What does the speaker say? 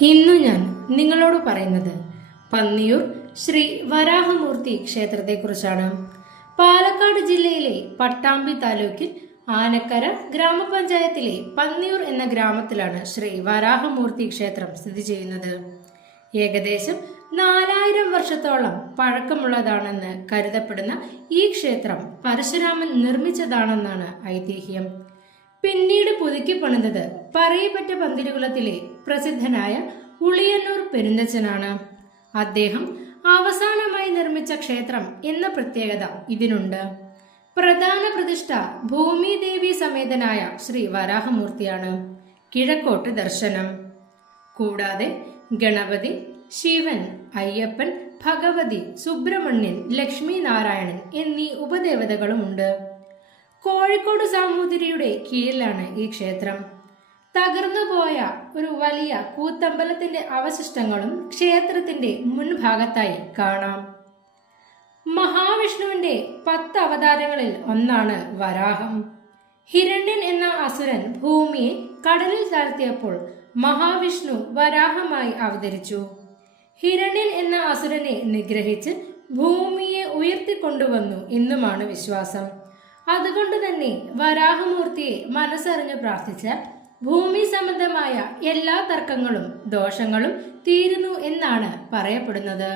ഇന്നു ഞാൻ നിങ്ങളോട് പറയുന്നത് പന്നിയൂർ ശ്രീ വരാഹമൂർത്തി ക്ഷേത്രത്തെക്കുറിച്ചാണ്. പാലക്കാട് ജില്ലയിലെ പട്ടാമ്പി താലൂക്കിൽ ആനക്കര ഗ്രാമപഞ്ചായത്തിലെ പന്നിയൂർ എന്ന ഗ്രാമത്തിലാണ് ശ്രീ വരാഹമൂർത്തി ക്ഷേത്രം സ്ഥിതി ചെയ്യുന്നത്. ഏകദേശം നാലായിരം വർഷത്തോളം പഴക്കമുള്ളതാണെന്ന് കരുതപ്പെടുന്ന ഈ ക്ഷേത്രം പരശുരാമൻ നിർമ്മിച്ചതാണെന്നാണ് ഐതിഹ്യം. പിന്നീട് പുതുക്കി പണിതത് പറയപ്പെട്ട പന്തിരുകുളത്തിലെ പ്രസിദ്ധനായ ഉളിയന്നൂർ പെരുന്തച്ചനാണ് അദ്ദേഹം അവസാനമായി നിർമ്മിച്ച ക്ഷേത്രം എന്ന പ്രത്യേകത ഇതിനുണ്ട്. പ്രധാന പ്രതിഷ്ഠ ഭൂമിദേവി സമേതനായ ശ്രീ വരാഹമൂർത്തിയാണ്. കിഴക്കോട്ട് ദർശനം. കൂടാതെ ഗണപതി ശിവൻ അയ്യപ്പൻ ഭഗവതി സുബ്രഹ്മണ്യൻ ലക്ഷ്മി നാരായണൻ എന്നീ ഉപദേവതകളുമുണ്ട്. കോഴിക്കോട് സാമൂതിരിയുടെ കീഴിലാണ് ഈ ക്ഷേത്രം. തകർന്നുപോയ ഒരു വലിയ കൂത്തമ്പലത്തിന്റെ അവശിഷ്ടങ്ങളും ക്ഷേത്രത്തിന്റെ മുൻഭാഗത്തായി കാണാം. മഹാവിഷ്ണുവിന്റെ പത്ത് അവതാരങ്ങളിൽ ഒന്നാണ് വരാഹം. ഹിരണ്യൻ എന്ന അസുരൻ ഭൂമിയെ കടലിൽ താഴ്ത്തിയപ്പോൾ മഹാവിഷ്ണു വരാഹമായി അവതരിച്ചു. ഹിരണ്യൻ എന്ന അസുരനെ നിഗ്രഹിച്ച് ഭൂമിയെ ഉയർത്തിക്കൊണ്ടുവന്നു എന്നുമാണ് വിശ്വാസം. അതുകൊണ്ട് തന്നെ വരാഹമൂർത്തിയെ മനസ്സറിഞ്ഞ് പ്രാർത്ഥിച്ച ഭൂമി സംബന്ധമായ എല്ലാ തർക്കങ്ങളും ദോഷങ്ങളും തീരുന്നു എന്നാണ് പറയപ്പെടുന്നത്.